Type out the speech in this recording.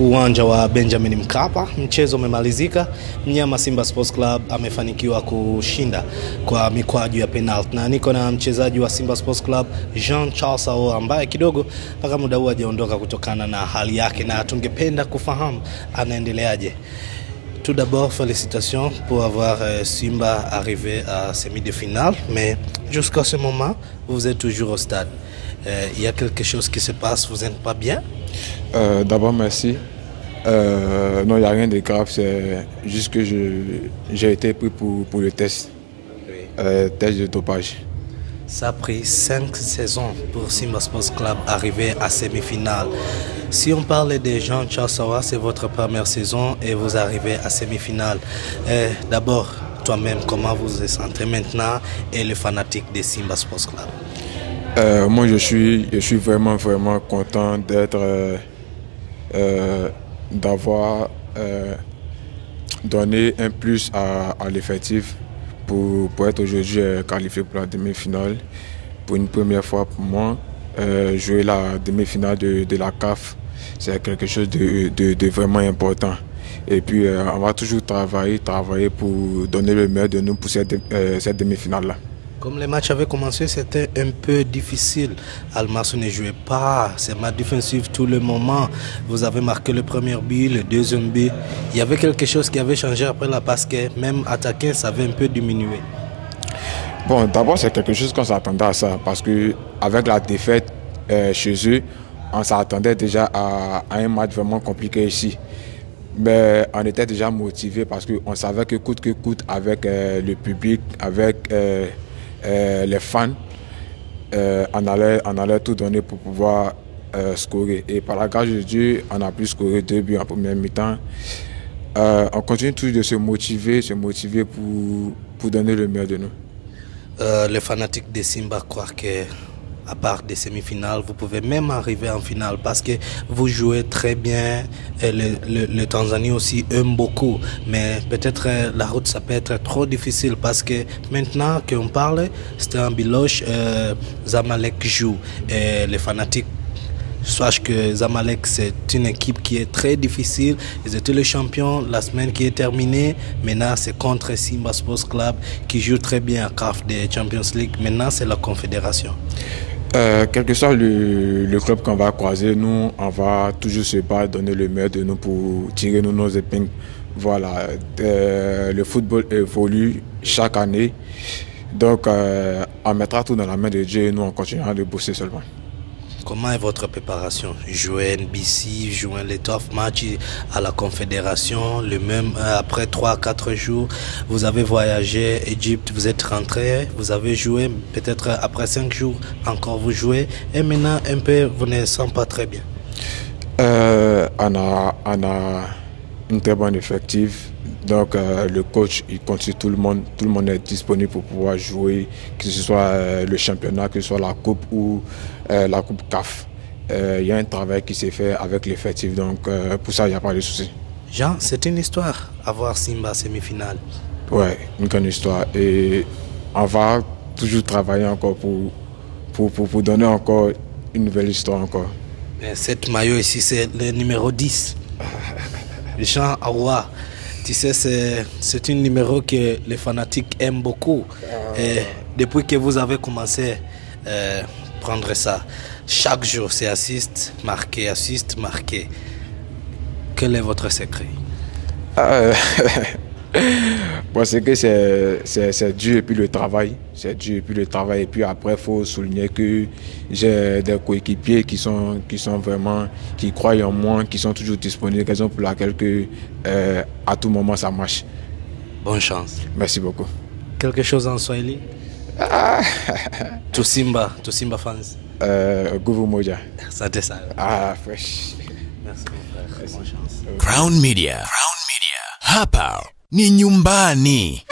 Uwanja wa Benjamin Mkapa, mchezo umemalizika. Mnyama Simba Sports Club amefanikiwa kushinda kwa mikwaju ya penalti. Na niko na mchezaji wa Simba Sports Club Jean Charles Ahoua ambaye kidogo mpaka muda huu hajaondoka kutokana na hali yake na tungependa kufahamu anaendeleaje. Tout d'abord, félicitations pour avoir Simba arrivé à semi-de-finale, mais jusqu'à ce moment, vous êtes toujours au stade. Il y a quelque chose qui se passe, vous n'êtes pas bien? D'abord, merci. Non, il n'y a rien de grave, c'est juste que j'ai été pris pour le test, test de dopage. Ça a pris 5 saisons pour Simba Sports Club arriver à semi-finale. Si on parle de Jean Charles Ahoua, c'est votre première saison et vous arrivez à semi-finale. D'abord, toi-même, comment vous vous sentez maintenant et les fanatiques de Simba Sports Club? Moi, je suis vraiment content d'être, d'avoir donné un plus à l'effectif pour être aujourd'hui qualifié pour la demi-finale. Pour une première fois pour moi, jouer la demi-finale de la CAF, c'est quelque chose de vraiment important. Et puis, on va toujours travailler pour donner le meilleur de nous pour cette demi-finale-là. Comme les matchs avaient commencé, c'était un peu difficile. Almas ne jouait pas, c'est ma défensive tout le moment. Vous avez marqué le premier but, le deuxième but. Il y avait quelque chose qui avait changé après la parce que même attaquer, ça avait un peu diminué. Bon, d'abord, c'est quelque chose qu'on s'attendait à ça parce qu'avec la défaite chez eux, on s'attendait déjà à un match vraiment compliqué ici. Mais on était déjà motivés parce qu'on savait que coûte, avec le public, avec les fans, on allait tout donner pour pouvoir scorer. Et par la grâce de Dieu, on a pu scorer 2 buts en première mi-temps. On continue toujours de se motiver pour donner le meilleur de nous. Les fanatiques de Simba croient que à part des semi-finales, vous pouvez même arriver en finale parce que vous jouez très bien. Et le Tanzanie aussi aime beaucoup. Mais peut-être la route, ça peut être trop difficile parce que maintenant qu'on parle, c'était un biloche, Zamalek joue. Et les fanatiques sachent que Zamalek, c'est une équipe qui est très difficile. Ils étaient les champions la semaine qui est terminée. Maintenant, c'est contre Simba Sports Club qui joue très bien à CAF des Champions League. Maintenant, c'est la Confédération. Quel que soit le club qu'on va croiser, nous, on va toujours se battre, donner le meilleur de nous pour tirer nos épingles. Voilà, le football évolue chaque année. Donc, on mettra tout dans la main de Dieu et nous, on continuera de bosser seulement. Comment est votre préparation? Jouer NBC, jouer les tough matchs à la Confédération, le même après 3-4 jours, vous avez voyagé Égypte, vous êtes rentré, vous avez joué, peut-être après 5 jours encore vous jouez, et maintenant un peu vous ne sentez pas très bien. On a une très bonne effectif. Donc le coach, il continue tout le monde est disponible pour pouvoir jouer, que ce soit le championnat, que ce soit la coupe ou la coupe CAF. Il y a un travail qui s'est fait avec l'effectif, donc pour ça, il n'y a pas de souci. Jean, c'est une histoire, avoir Simba semi-finale. Oui, une grande histoire. Et on va toujours travailler encore pour donner encore une nouvelle histoire encore. Cette maillot ici, c'est le numéro 10. Jean Ahoua. Tu sais, c'est un numéro que les fanatiques aiment beaucoup. Et depuis que vous avez commencé à prendre ça, chaque jour, c'est assist, marqué. Quel est votre secret? Bon, c'est que c'est dur et puis le travail. C'est dur et puis le travail. Et puis après, il faut souligner que j'ai des coéquipiers qui croient en moi, qui sont toujours disponibles, raison pour laquelle à tout moment ça marche. Bonne chance. Merci beaucoup. Quelque chose en Swahili? To Simba fans. Guvu moja. Asante sana. Fresh. Merci mon frère. Bonne chance. Crown Media. Hapa ni nyumbani.